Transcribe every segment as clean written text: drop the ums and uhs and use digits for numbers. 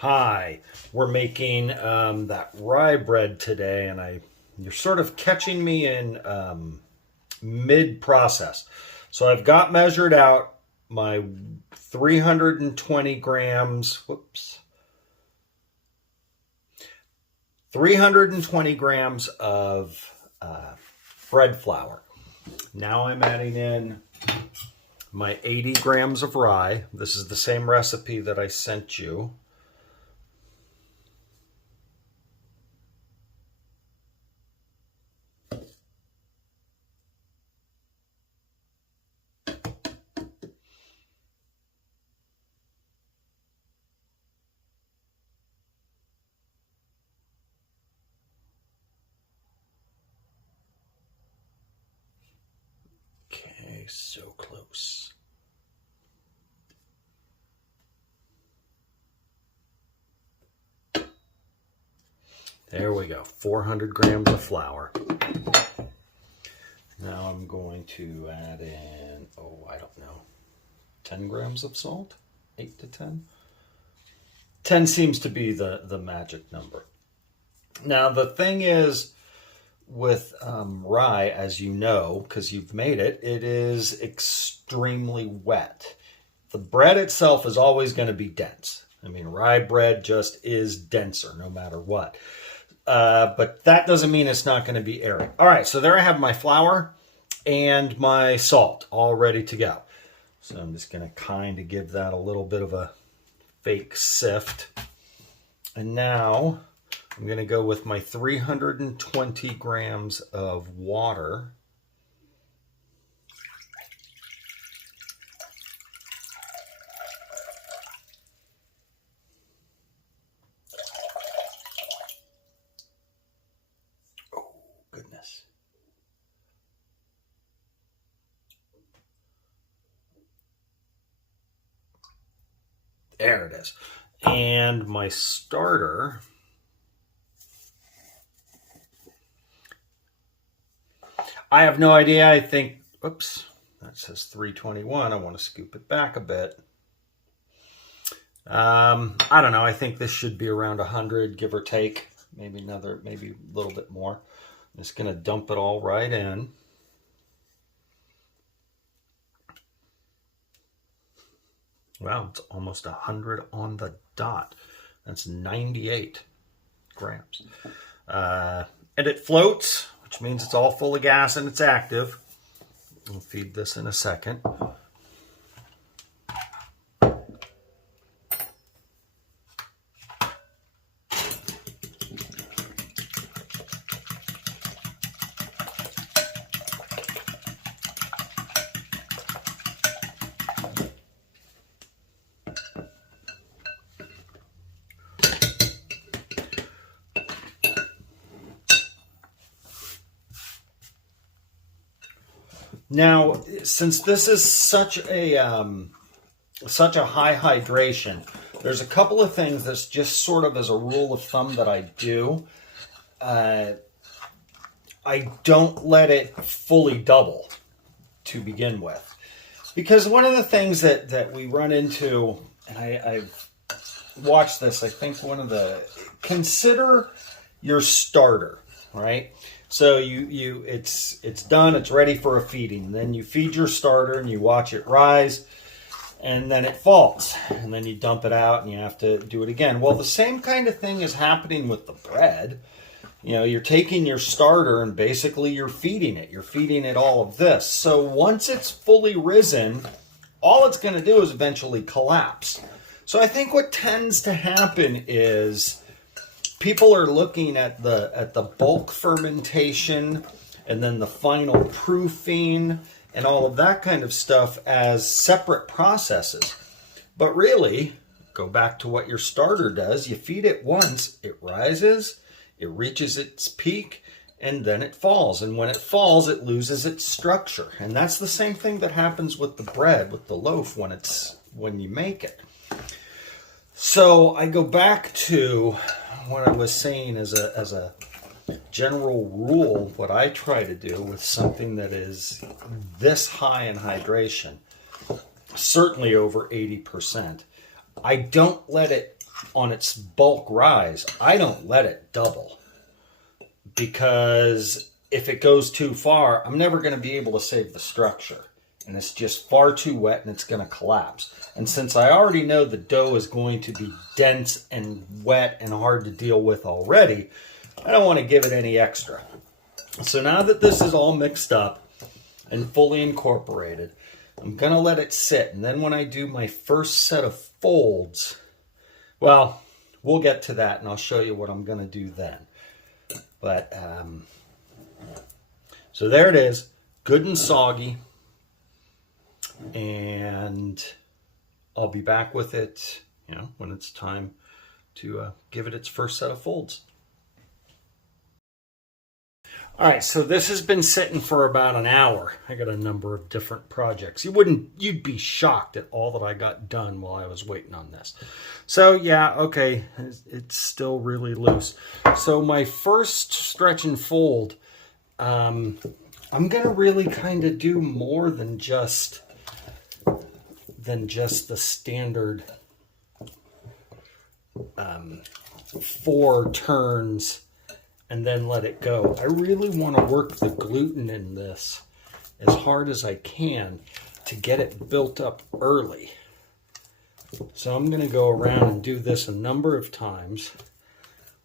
Hi, we're making that rye bread today, and you're sort of catching me in mid-process. So I've got measured out my 320 grams, 320 grams of bread flour. Now I'm adding in my 80 grams of rye. This is the same recipe that I sent you. Okay, so close. There we go, 400 grams of flour. Now I'm going to add in, I don't know, 10 grams of salt? 8 to 10? 10 seems to be the magic number. Now the thing is, with rye, as you know, because you've made it, it is extremely wet. The bread itself is always going to be dense. I mean, rye bread just is denser no matter what. But that doesn't mean it's not going to be airy. All right, so there I have my flour and my salt all ready to go. So I'm just going to kind of give that a little bit of a fake sift. And now I'm going to go with my 320 grams of water. Oh, goodness. There it is. And my starter, I have no idea. I think, oops, that says 321. I want to scoop it back a bit. I don't know. I think this should be around 100, give or take. Maybe a little bit more. I'm just going to dump it all right in. Wow, it's almost 100 on the dot. That's 98 grams. And it floats, which means it's all full of gas and it's active. We'll feed this in a second. Now, since this is such a high hydration, there's a couple of things that's just sort of as a rule of thumb that I do. I don't let it fully double to begin with. Because one of the things that we run into, and I've watched this, I think consider your starter, right? So it's done, it's ready for a feeding. Then you feed your starter and you watch it rise, and then it falls. And then you dump it out and you have to do it again. Well, the same kind of thing is happening with the bread. You know, you're taking your starter and basically you're feeding it. You're feeding it all of this. So once it's fully risen, all it's going to do is eventually collapse. So I think what tends to happen is people are looking at the bulk fermentation and then the final proofing and all of that kind of stuff as separate processes. But really, go back to what your starter does. You feed it once, it rises, it reaches its peak, and then it falls. And when it falls, it loses its structure. And that's the same thing that happens with the bread, with the loaf when you make it. So I go back to what I was saying as a general rule, what I try to do with something that is this high in hydration, certainly over 80%, I don't let it on its bulk rise, I don't let it double, because if it goes too far, I'm never going to be able to save the structure. And it's just far too wet and it's going to collapse. And since I already know the dough is going to be dense and wet and hard to deal with already, I don't want to give it any extra. So now that this is all mixed up and fully incorporated, I'm going to let it sit. And then when I do my first set of folds, well, we'll get to that and I'll show you what I'm going to do then. But, so there it is, good and soggy. And I'll be back with it, when it's time to give it its first set of folds. All right, so this has been sitting for about an hour. I got a number of different projects. You'd be shocked at all that I got done while I was waiting on this. So yeah, okay, it's still really loose. So my first stretch and fold, I'm gonna really kind of do more than just the standard 4 turns and then let it go. I really want to work the gluten in this as hard as I can to get it built up early. So I'm going to go around and do this a number of times,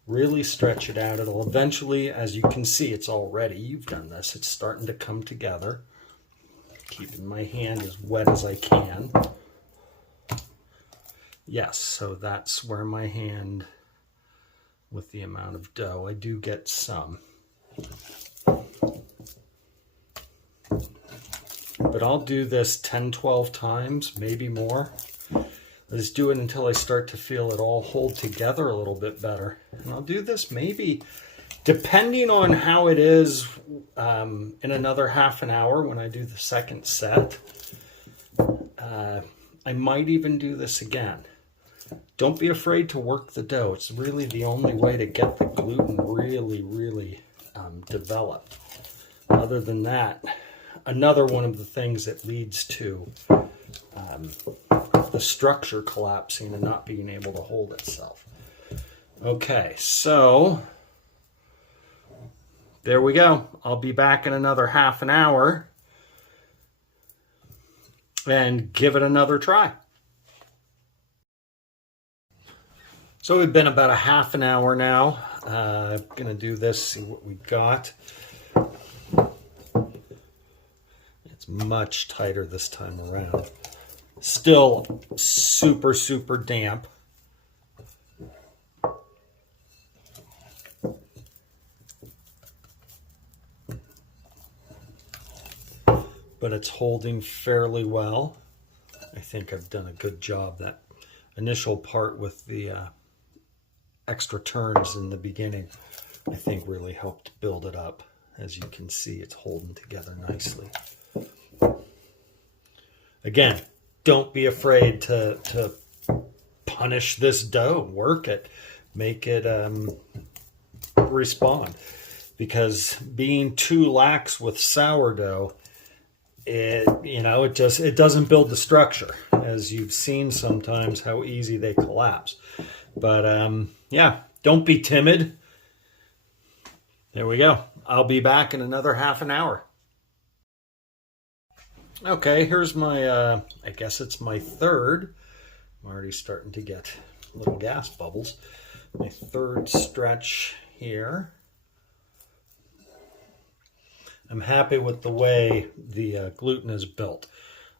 really stretch it out. It'll eventually, as you can see, it's already, you've done this, it's starting to come together. Keeping my hand as wet as I can. Yes, so that's where my hand, with the amount of dough, I do get some. But I'll do this 10, 12 times, maybe more. I just do it until I start to feel it all hold together a little bit better. And I'll do this maybe, depending on how it is, in another half an hour when I do the second set. I might even do this again. Don't be afraid to work the dough. It's really the only way to get the gluten really developed. Other than that, another one of the things that leads to the structure collapsing and not being able to hold itself. Okay, so there we go. I'll be back in another half an hour and give it another try. So we've been about a half an hour now. I'm going to do this, see what we got. It's much tighter this time around. Still super damp. But it's holding fairly well. I think I've done a good job. That initial part with the extra turns in the beginning, I think really helped build it up. As you can see, it's holding together nicely. Again, don't be afraid to punish this dough. Work it. Make it respond. Because being too lax with sourdough, it doesn't build the structure, as you've seen sometimes how easy they collapse. But yeah, don't be timid. There we go. I'll be back in another half an hour. Okay, here's my, I guess it's my third. I'm already starting to get little gas bubbles. My third stretch here. I'm happy with the way the gluten is built.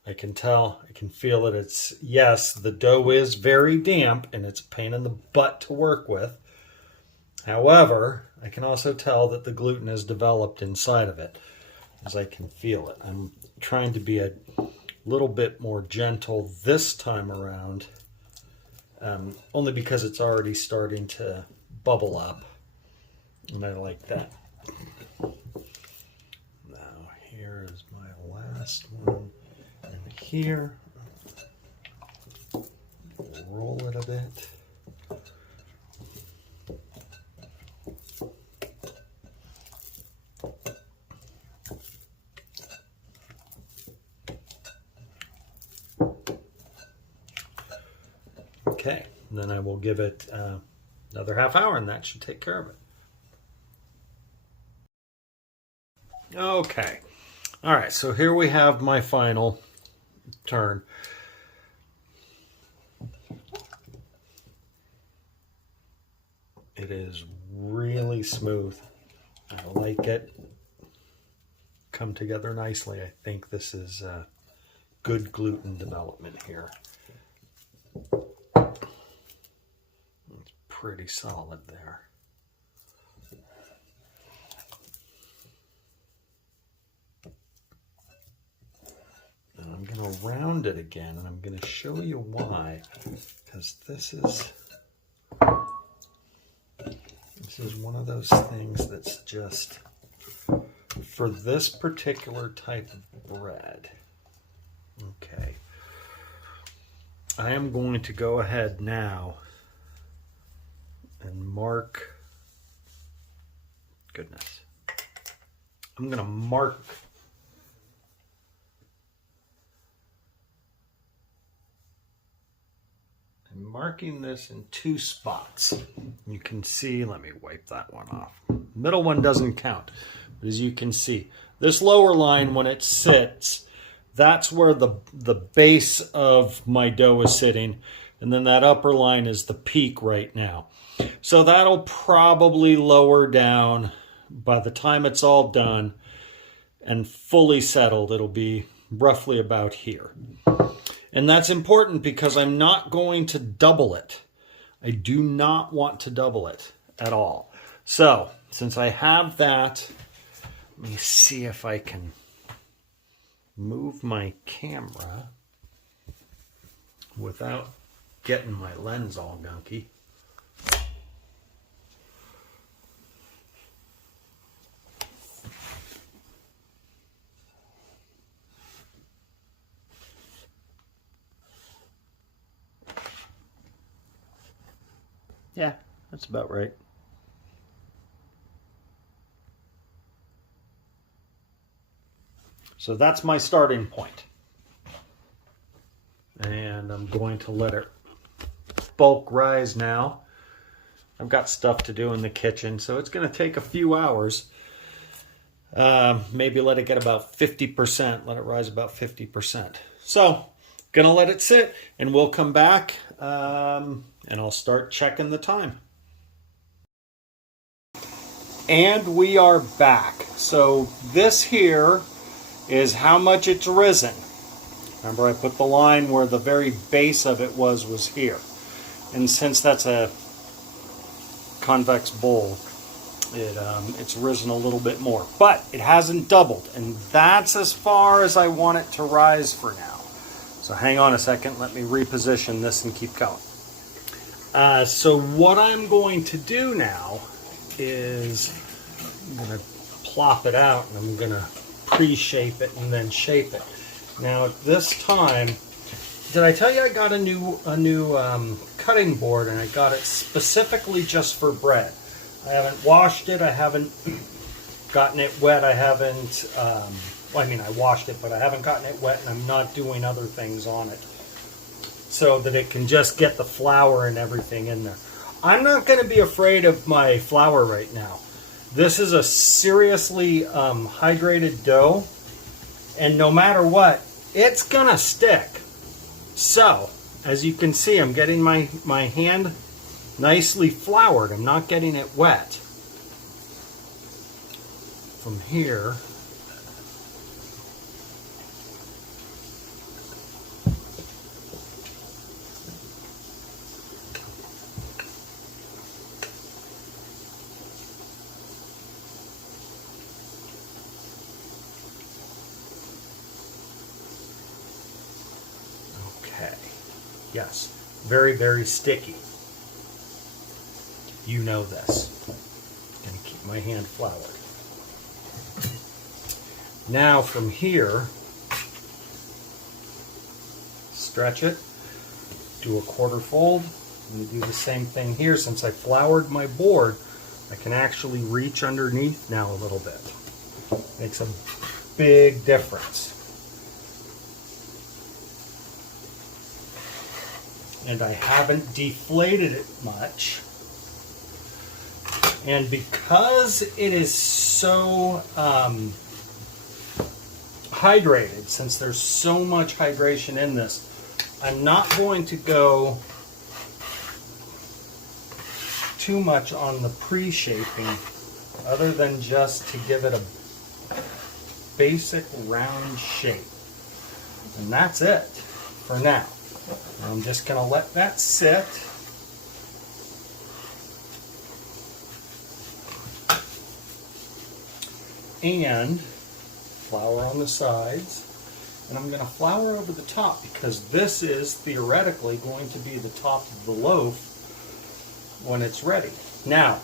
I can tell, I can feel that it's, yes, the dough is very damp and it's a pain in the butt to work with. However, I can also tell that the gluten is developed inside of it, as I can feel it. I'm trying to be a little bit more gentle this time around, only because it's already starting to bubble up, and I like that. Now here is my last one, and here, roll it a bit. Okay, And then I will give it another half hour, and that should take care of it. Okay. All right, so here we have my final turn. It is really smooth. I like it. Come together nicely. I think this is good gluten development here. It's pretty solid there. And I'm going to round it again, and I'm going to show you why. Because this is one of those things that's just for this particular type of bread. Okay. I am going to go ahead now and mark, goodness, I'm going to mark I'm marking this in 2 spots. You can see, let me wipe that one off. Middle one doesn't count, but as you can see, this lower line, when it sits, that's where the base of my dough is sitting, and then that upper line is the peak right now. So that'll probably lower down by the time it's all done and fully settled. It'll be roughly about here. And that's important because I'm not going to double it. I do not want to double it at all. So, since I have that, let me see if I can move my camera without getting my lens all gunky. Yeah, that's about right. So that's my starting point. And I'm going to let it bulk rise now. I've got stuff to do in the kitchen, so it's going to take a few hours. Maybe let it get about 50%, let it rise about 50%. So, gonna let it sit, and we'll come back, and I'll start checking the time. And we are back. So this here is how much it's risen. Remember, I put the line where the very base of it was here. And since that's a convex bowl, it's risen a little bit more. But it hasn't doubled, and that's as far as I want it to rise for now. So hang on a second, let me reposition this and keep going. So what I'm going to do now is I'm going to plop it out, and I'm going to pre-shape it and then shape it. Now at this time, did I tell you I got a new cutting board, and I got it specifically just for bread. I haven't washed it, I haven't gotten it wet, I haven't, well, I mean I washed it, but I haven't gotten it wet, and I'm not doing other things on it, so that it can just get the flour and everything in there. I'm not going to be afraid of my flour right now. This is a seriously hydrated dough, and no matter what, it's going to stick. So, as you can see, I'm getting my hand nicely floured. I'm not getting it wet. From here, okay, yes, very, very sticky. You know this. I'm going to keep my hand floured. Now from here, stretch it, do a quarter fold, and do the same thing here. Since I floured my board, I can actually reach underneath now a little bit. Makes a big difference. and I haven't deflated it much. And because it is so hydrated, since there's so much hydration in this, I'm not going to go too much on the pre-shaping, other than just to give it a basic round shape. And that's it for now. I'm just going to let that sit. And flour on the sides. And I'm going to flour over the top, because this is theoretically going to be the top of the loaf when it's ready. Now,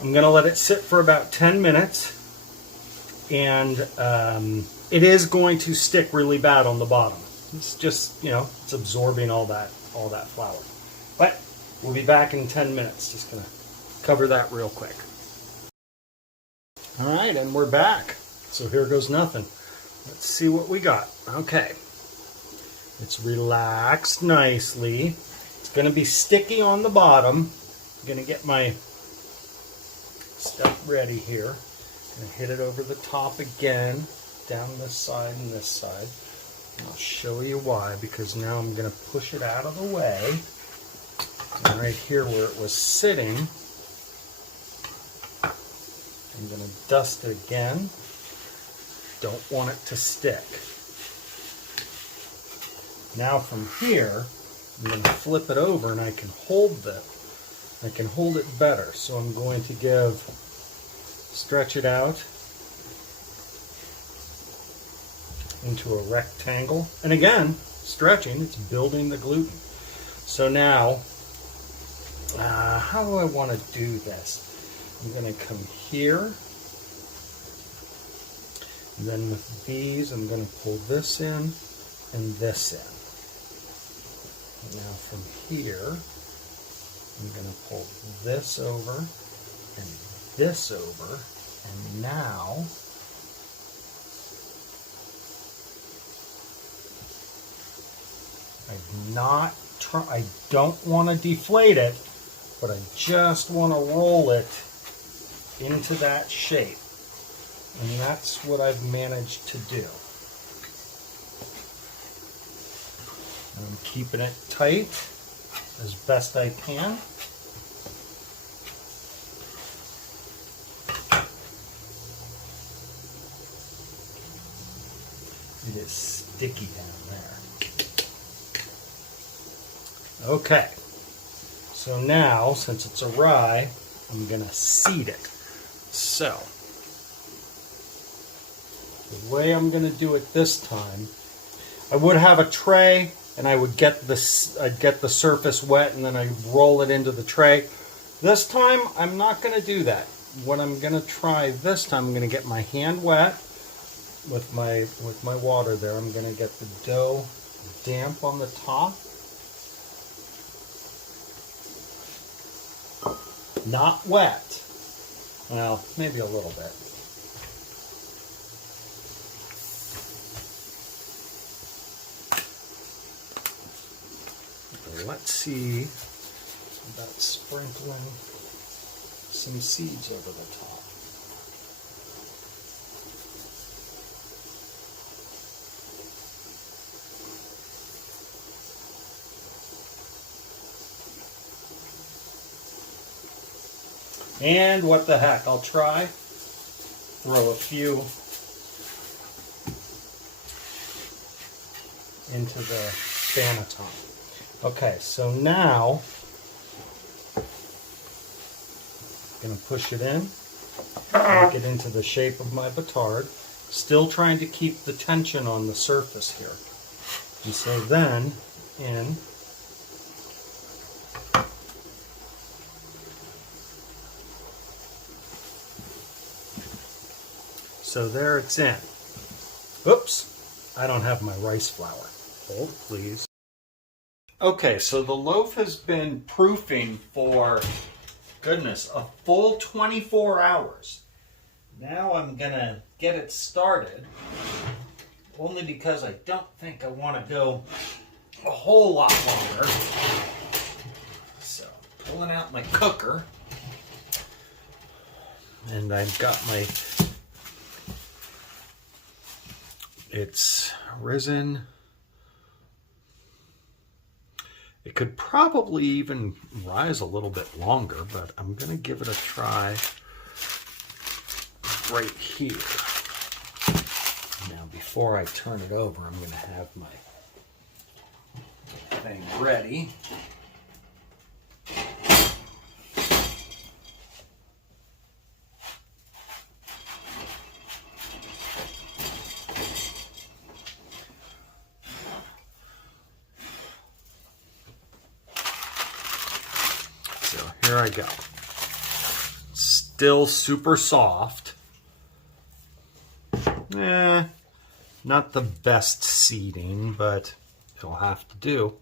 I'm going to let it sit for about 10 minutes, and it is going to stick really bad on the bottom. It's just, you know, it's absorbing all that flour. But we'll be back in 10 minutes. Just going to cover that real quick. All right, and we're back. So here goes nothing. Let's see what we got. Okay. It's relaxed nicely. It's going to be sticky on the bottom. I'm going to get my stuff ready here. I'm going to hit it over the top again, down this side and this side. And I'll show you why, because now I'm going to push it out of the way. And right here where it was sitting, I'm going to dust it again. Don't want it to stick. Now from here, I'm going to flip it over and I can hold it better. So I'm going to stretch it out into a rectangle. And again, stretching, it's building the gluten. So now, how do I want to do this? I'm going to come here. And then with these, I'm going to pull this in and this in. Now from here, I'm going to pull this over and this over. And now, I don't want to deflate it, but I just want to roll it into that shape. And that's what I've managed to do. And I'm keeping it tight as best I can. It is sticky down there. Okay. So now, since it's a rye, I'm going to seed it. So, the way I'm going to do it this time, I would have a tray and I would get I'd get the surface wet and then I'd roll it into the tray. This time, I'm not going to do that. What I'm going to try this time, I'm going to get my hand wet with my water there. I'm going to get the dough damp on the top. Not wet. Well, maybe a little bit. Let's see about sprinkling some seeds over the top. And what the heck, I'll try. Throw a few into the banneton. Okay, so now I'm going to push it in, make it into the shape of my batard, still trying to keep the tension on the surface here. And so then, in. So there it's in. Oops, I don't have my rice flour. Hold, please. Okay, so the loaf has been proofing for, goodness, a full 24 hours. Now I'm going to get it started, only because I don't think I want to go a whole lot longer. So, pulling out my cooker. And I've got my, it's risen. It could probably even rise a little bit longer, but I'm going to give it a try right here. Now, before I turn it over, I'm going to have my thing ready. So here I go. Still super soft. Not the best seating, but it'll have to do.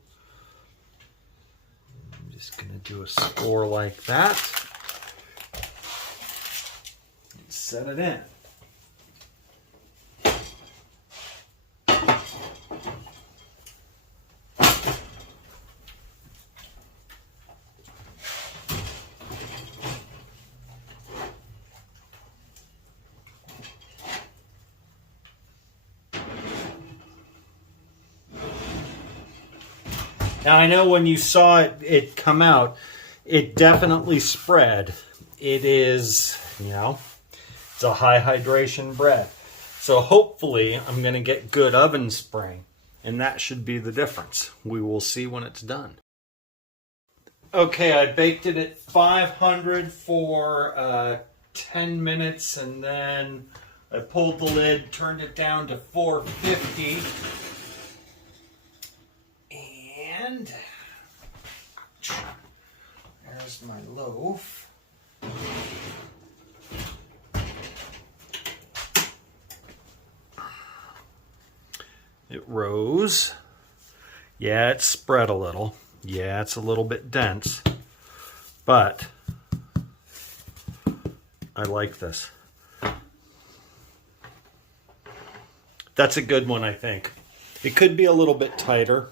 I'm just going to do a score like that. And set it in. Now, I know when you saw it come out, it definitely spread. It is, it's a high hydration bread. So hopefully I'm going to get good oven spring, and that should be the difference. We will see when it's done. Okay, I baked it at 500 for 10 minutes, and then I pulled the lid, turned it down to 450. And there's my loaf. It rose. Yeah, it spread a little. Yeah, it's a little bit dense. But I like this. That's a good one, I think. It could be a little bit tighter,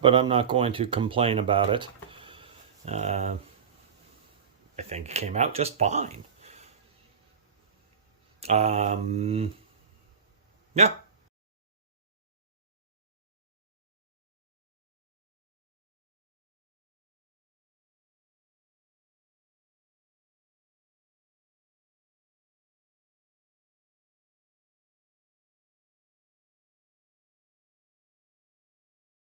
but I'm not going to complain about it. I think it came out just fine. Yeah,